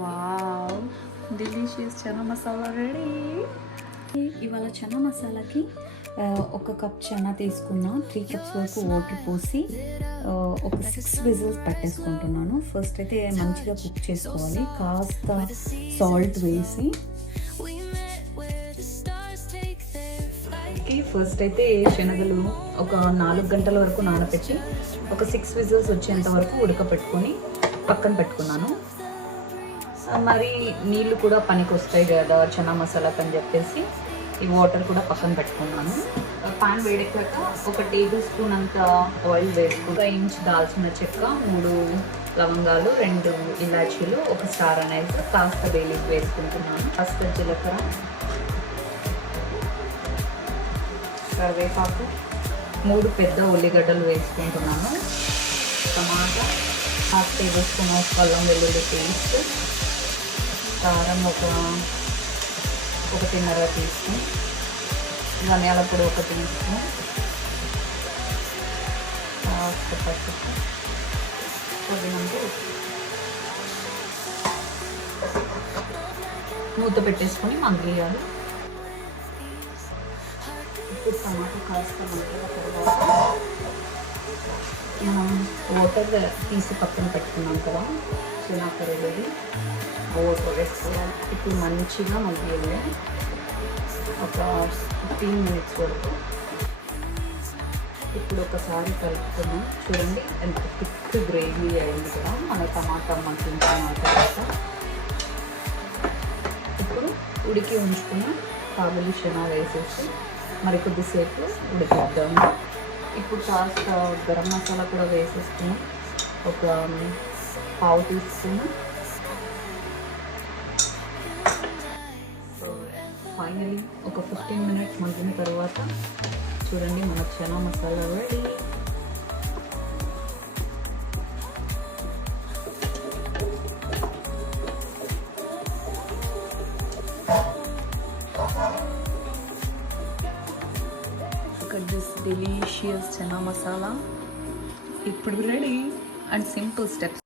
Wow, delicious chana masala ready. ఇవాళ చనా మసాలాకి ఒక cup chana తీసుకున్నా, 3 కప్స్ వరకు వాటర్ పోసి ఒక 6 విజిల్స్ పెట్టేసుకుంటున్నాను. ఫస్ట్ అయితే మంచిగా కుక్ చేసుకోవాలి, కాస్త సాల్ట్ వేసి. ఫస్ట్ అయితే శనగలు ఒక 4 గంటల వరకు నానబెట్టి ఒక 6 విజిల్స్ వచ్చేంత వరకు ఉడకపెట్టుకొని పక్కన పెట్టుకున్నాను. మరి నీళ్ళు కూడా పనికి వస్తాయి కదా చనా మసాలాకి అని చెప్పేసి ఈ వాటర్ కూడా పక్కన పెట్టుకున్నాను. పాన్ వేడెక్కాక ఒక టేబుల్ స్పూన్ అంత ఆయిల్ వేసుకుని 1 ఇంచ్ దాల్చిన చెక్క, 3 లవంగాలు, 2 ఇలాచీలు, 1 స్టార్ అనేది కాస్త వేలికి వేసుకుంటున్నాను. కాస్త జీలకర్ర, కరివేపాకు, 3 పెద్ద ఉల్లిగడ్డలు వేసుకుంటున్నాను. టమాటా, 1/2 టేబుల్ స్పూన్ ఆఫ్ అల్లం వెల్లుల్లి పేస్ట్, కారం ఒక 1.5 టీ స్పూన్, ధనియాల పొడి 1 టీ స్పూన్, పసుపు, కొద్దిమంది మూత పెట్టేసుకొని మగ్గియాలి. ఇప్పుడు టమాటా కాస్త మగ్గిన తర్వాత మనం వాటర్ తీసి పక్కన పెట్టుకున్నాం కదా చిన్న కర్రీ, వాటర్ వేసుకోవాలి. ఇప్పుడు మంచిగా మగ్గియాలి ఒక 15 మినిట్స్ వరకు. ఇప్పుడు ఒకసారి కలుపుతున్నాం. చూడండి ఎంత థిక్ గ్రేవీ అయింది కదా మన టమాటా మగ్గిన తర్వాత. ఇప్పుడు ఉడికి ఉంచుకున్న కాబూలి చనా వేసేసి మరి కొద్దిసేపు ఉడికిద్దాము. ఇప్పుడు కాస్త గరం మసాలా కూడా వేసేసుకున్నాం, ఒక 1/2 టీ స్పూన్. ఫైనలీ ఒక 15 మినిట్స్ మగ్గిన తర్వాత చూడండి మన chana masala ready. This delicious chana masala ఇప్పుడు రెడీ అండ్ సింపుల్ స్టెప్స్.